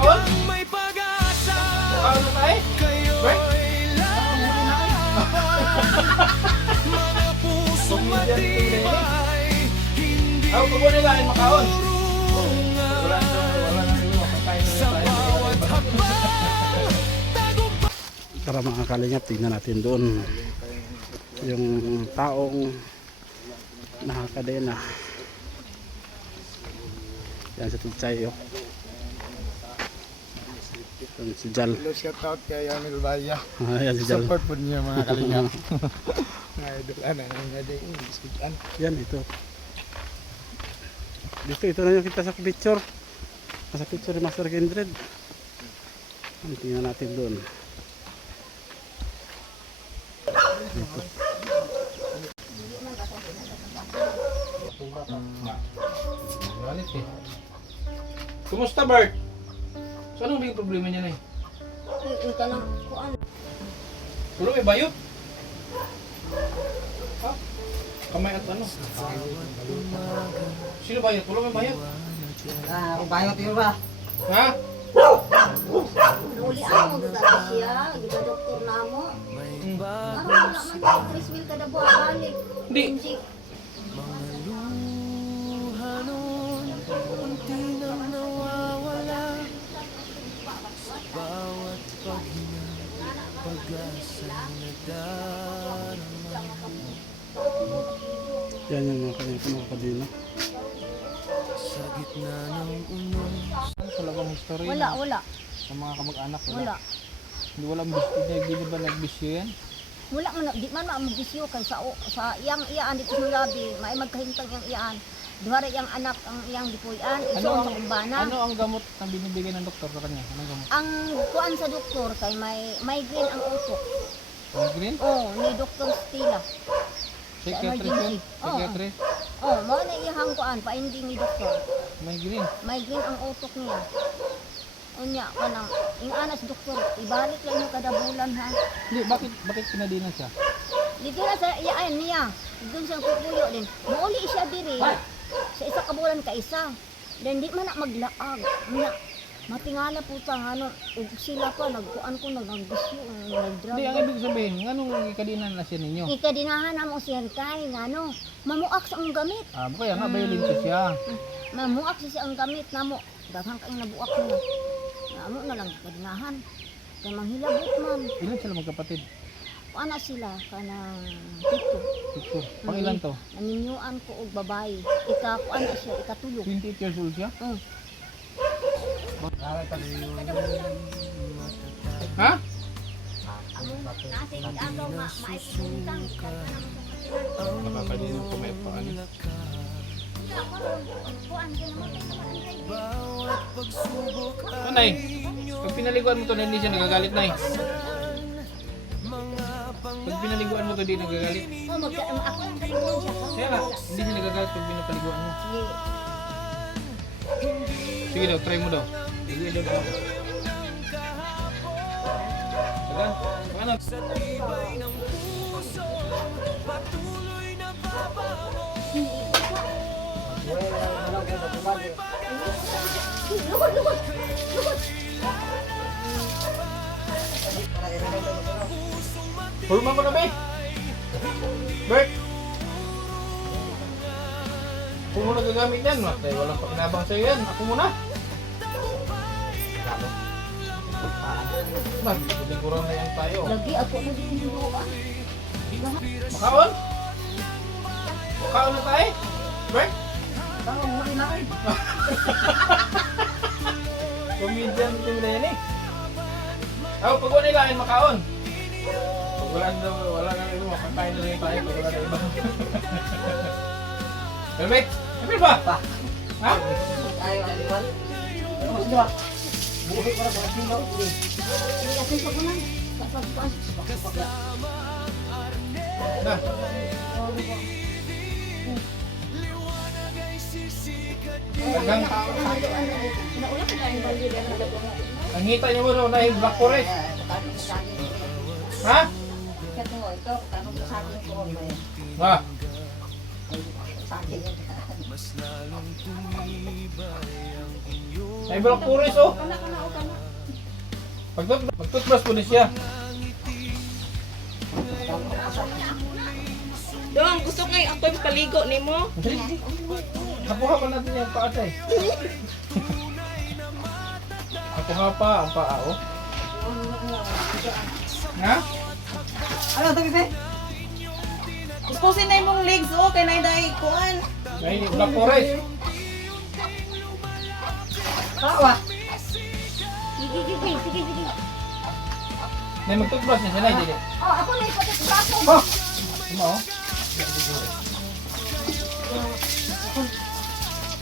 Makaon? Makaon na tayo? Right? Ako, pag nila ay makaon. Wala na rin makakain na tayo. Tara mga kalingap, tignan natin doon yung taong nakakadena. Yan sa Tutsay, oh. Yan si Jal. Hello, shout out kay Yamil Baya. Yan si Jal. Support po niyo mga kalingap. Mga idol, ano nga din, biskuitan. Yan, ito. Ito na yung kita sa picture. Nasa picture ni Master Kindred. Tingnan natin doon. Ito. Galit eh. Kumusta, Bert? So anong biging problema niya na eh? Ika lang kuan. Tulong may bayot? Ha? Kamay at ano? Sino bayot? Tulong may bayot? Bayot yun ba? Ha? Nuli ako dati siya, gida doktor namo. Aron wala man 3,000 kada buwan balik. Hindi. Injik. Yan yung mga kanyang kadena. Sa labang history. Wala. Sa mga kamag-anak. Wala. Hindi walang hindi ba nagbisyo yan? Wala man di man magbisyo kay sa iyang iyaan dito sa labi, may magkahintang iyang iyaan. Duha iyang anak ang iyang gipuy-an, iso sa kumbana. Ano ang gamot na binibigay ng doktor sa kanya? Anong gamot? Ang kuan sa doktor kay may migraine ang utok. Migraine? Oh, ni Dr. Stila. Psychiatrist yun? Psychiatrist? Oh, mo na iyang kuan painding ni doktor. Migraine? Migraine ang utok niya. Unya kanang ing anas doktor, ibalik lang yung kada bulan ha. Hindi, bakit pinadinan siya? Dito na sa iyaan niya. Doon sa pupuyo din. Muuli siya diri. Sa isa ka bulan ka isa. Then di man na maglaag. Nya matingala po sa ano, ug sila pa nagkuan ko nagbisyo, nagdrag. Hindi, ang ibig sabihin, anong ikadinan na siya ninyo? Ikadinahan na mo siya kay ngano, mamuak sa ang gamit. Kaya nga, violent siya. Mamuak siya ang gamit namo. Daghang kay nabuak niya. Namo na lang kadinahan. Kay manghilabot man. Ilan sila magkapatid? Ana sila kanang pito. Victor. Pangilan to? Naninyuan ko og babae. Kuan na siya, ikatulog. 28 years old siya? Ha? Nakakalinan ko may paano. Nay, pag pinaliguan mo to na hindi siya nagagalit, Nay. Pag pinaliguan mo to hindi nagagalit. Ako ang kaliguan siya. Kaya nga, hindi siya nagagalit pag pinapaliguan mo. Sige daw, try mo daw. Sige daw daw. Taga, paano? Lugod, lugod, lugod. Hulman ko na, Bert! Bert! Ako muna gagamit yan, Matay. Walang pakinabang sa'yo yan. Ako muna. Nagsigurang na yan tayo. Lagi ako na din yung luwa. Makaon? Makaon na tayo? Bert? Baka muli na kayo. Comedian team na yan eh. Ako, pag wala nila, makaon. Pag wala na rin, makakain na rin tayo. Pag wala na iba. Helmet? Helmet ba? Ha? Ayaw, aliwan. Tapos diba? Buhay ko na ba? Sinaw. Hindi kasi pa ko lang. Kapag-pas. Na. Hanggang Naula ko na yung balyo na nalagong. ang hita niyo mo na yung Black Forest. Ha? Ito, tanong sa akin ko. Ha? Sa akin. Ay Black Forest oh. Kana o Mag-toothbrush po na siya. Dong, gusto nga ako yung paligo ni mo. Nakuha pa natin yung paa tayo. Nakuha pa ang paa, oh. Nga? Ano ito, Bibi? Ispusin na yung legs, oh, kay na dahil kuan. Ngayon, Black Forest. Tawa. Sige. Nay, mag-toothbrush na siya, Nay, dili. Oh, ako na ipatid braso. Oh! Tuma, oh.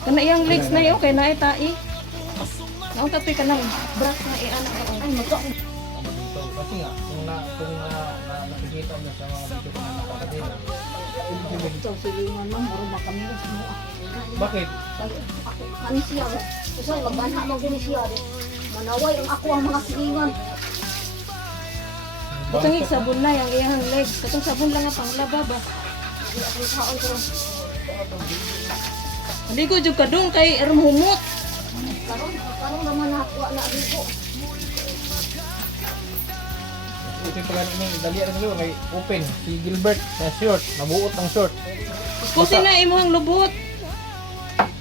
Kana iyang legs na yun, kay na itai. Naon tapos ka ng brush na i-anak ako. Ay, magkak. Ano dito? Kasi nga, kung nakikita mo sa mga video ko na nakakadila. Ito, silingan man, marunong na kami mo. Bakit? Kani siya, kasi magbanha mo din siya. Manaway ang ako ang mga silingan. Katong sabon na yung iyang legs. Katong sabon lang nga panglaba ba. Hindi ako kaon ko. Ligo jud ka dong kay rumhumot. Karon naman ako na dito. Ito pala namin, dali na dito, may open. Si Gilbert, na short, nabuot ang short. Ispusin na imong lubot.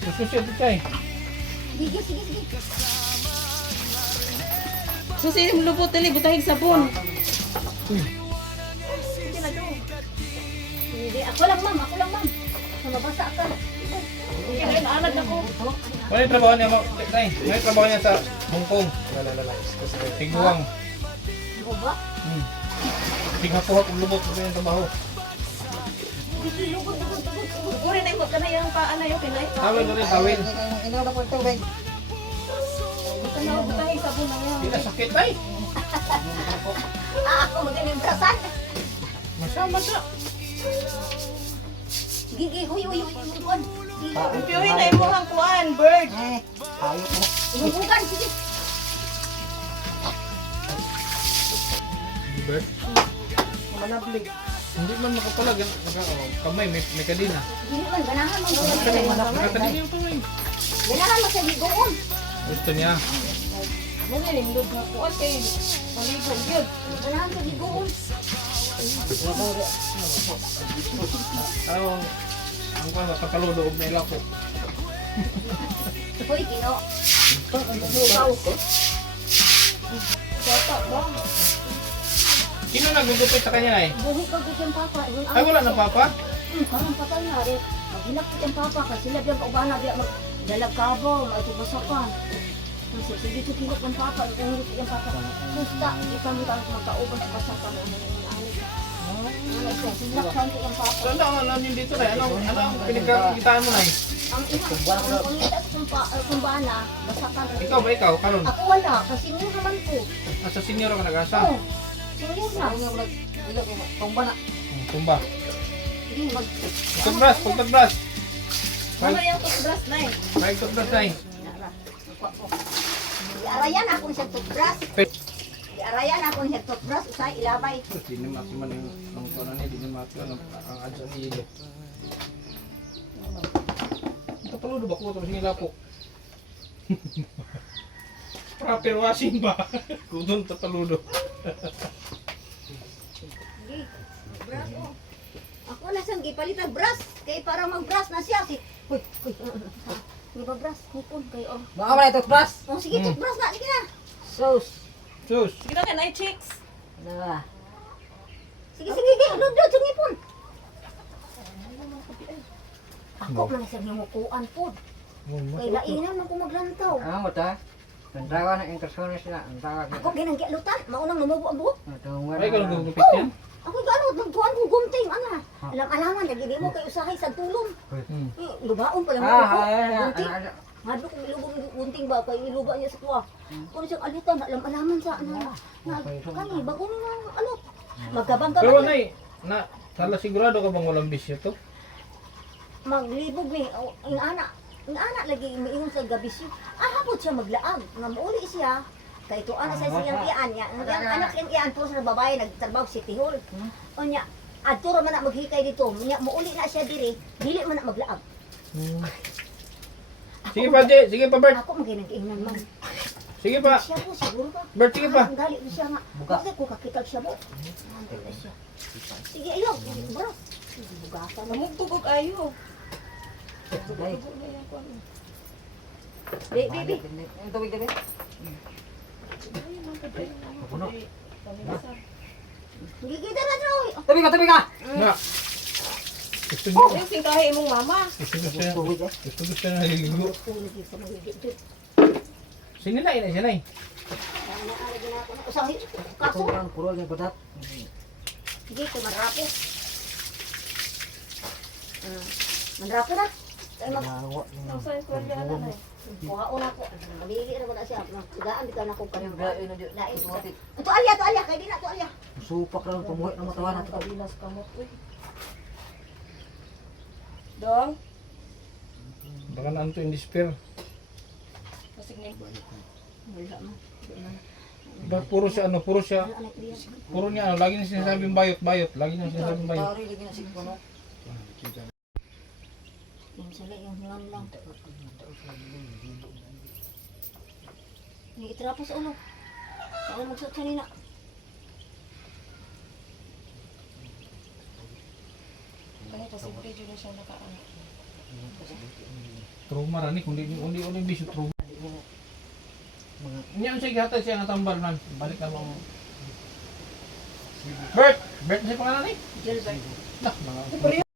Susunod ito siya eh. Sige. Susi imong lubot dili butahig sabon. Sige na doon. Hindi, ako lang ma'am. Sa mabasa ka. Kaya naalad ako. Ano yung trabaho niya, Tay? Ano yung trabaho niya sa Hong Kong? Tiguang. Ako ba? Tinghapuha kung lubot ito yung trabaho. Sige, lugod. Uri na imong kana yung paa na yun kay na itai. Tawil na rin, tawil. Inaw na po ito, Bibi. Kana butahig sabon na yan. Hindi na sakit, Tay. Ako magaling brasan. Masama siya. Sige, huy. Doon. Piuhin na imong ang kuan, bird. Ayaw ko. Humugan, sige. Gilbert? Malablig. Hindi man makapalag. Kamay, may kadina. Hindi man, ganahan mo. Nakakadina yung kamay. Ganahan mo sa ligoon. Gusto niya. Mga lindog na kuan kay paligo gyud. Ganahan sa ligoon. Ang kwan, kapaloob na ila ko. Hoy, kino. Bukaw ko. Sino nagugupit sa kanya, Nay? Buhi ka yung papa. Ay, wala na papa? Karang patay na rin. Maghinap ko yung papa kasi sila biyang kaubana biya magdalag kabaw, magtubasakan. Kasi sige ko kinap ng papa, naghinap yung papa. Gusta, ipamitang magkauban sa basakan. Sinaksan ko yung papa. So, ano yun dito, Nay? Ano ang pinagkakitaan mo, Nay? Ang pangita sa kumbana, basakan. Ikaw ba ikaw? Karon? Ako wala, kasi nyo naman ko. Sa senior ka nag-asa? Oo. Senior na. Tumba na. Tumba. Hindi, Toothbrush, toothbrush. Ano yung toothbrush na eh? Right toothbrush, Nay. Arayan akong siya toothbrush. Arayan akong siya toothbrush, usay ilabay. Hindi na makiman yung kunan niya, hindi na makiman ang adsa ni Yelo. Ito pala ba ko? Tapos yung ilapok. Proper washing ba? Kudon sa paludo. Sige, brush oh. Ako na siyang gipalitan brush, kay para mag-brush na siya. Uy. Di ba brush? Hipon kayo oh. Baka wala ito, Bras. Oh, sige, toothbrush na, sige na. Sus. Sus! Sige na kay chicks. Na. Sige, dudod sa ngipon. Ako lang sa himukuan po. Kay lainan man ko maglantaw. Ano mo ta? Tandawa na yung personas na. Ang tawag Ako ginang gilutan, maunang numubo ang buhok. Ay, ikaw nagugupit yan? Ako gano'n, nagtuan ko gumting, ana. Alam-alaman, nagiging mo kay usahay sa tulong. Lubaon pa lang mo ko. Gunting. Madlo kong ilubong yung gunting ba, kay iluba niya sa tuwa. Kung siyang alitan, alam-alaman sa ana. Kani, bago na alot. Magkabang-kabang. Pero, Nay, tala sigurado ka bang walang bisyo to? Maglibog ni, ina lagi miingon sa gabi siya. Hapon siya maglaag, nga mauli siya. Kay ito ana sa siyang iyan niya. Ang anak siyang iyan po sa babae nagtrabaho sa City Hall. O niya, adto ra man na maghikay dito. Niya mauli na siya diri, dili man na maglaag. Sige pa, Jay. Sige pa, Bert. Ako maginag-ingnan man. Sige pa. Siya po, siguro ba? Bert, sige pa. Ang galit ko siya nga. Bakit ko kakitag siya mo? Siya. Sige, ayaw. Bro. Bugatan na. Namugtugog ayo. Tugog na yan ko. Baby. Ang tubig gabi. Gigida na siya. Tubig ka! Na. Gusto niyo. Yung singkahi mong mama. Gusto na naliligo. Sinilay na siya na eh. Usahi. Kaso. Sobrang puro yung badat. Sige, kumarapo. Mandrapo na. Ay, Nawa. Nasa eskwela na eh. Kuhaon ako. Malili na ko na siya. Tigaan, di ka na kong kanang Lain na di. lain. Tuwapit. Ito alya. Kaya di na ito alya. Supak lang pamuhay ng matawan natin. Kabilas kamot uy. Dong. Baka na to in despair. Kasig na. Wala mo. Diba, puro siya, puro niya, lagi niya sinasabing bayot. Lagi niya sinasabing bayot. Tari lagi na sigpo no. Yung sala, yung hingan lang. Yung itrapo sa ulo. Ako magsot sa nina. Kaya kasi video na siya nakaano. Trauma rin eh, kundi bisyo trauma. Niyan siya gihatag siya nga tambal man. Balik na mong... Bert! Bert na siya pangalan eh. Gilbert. Nah, mga...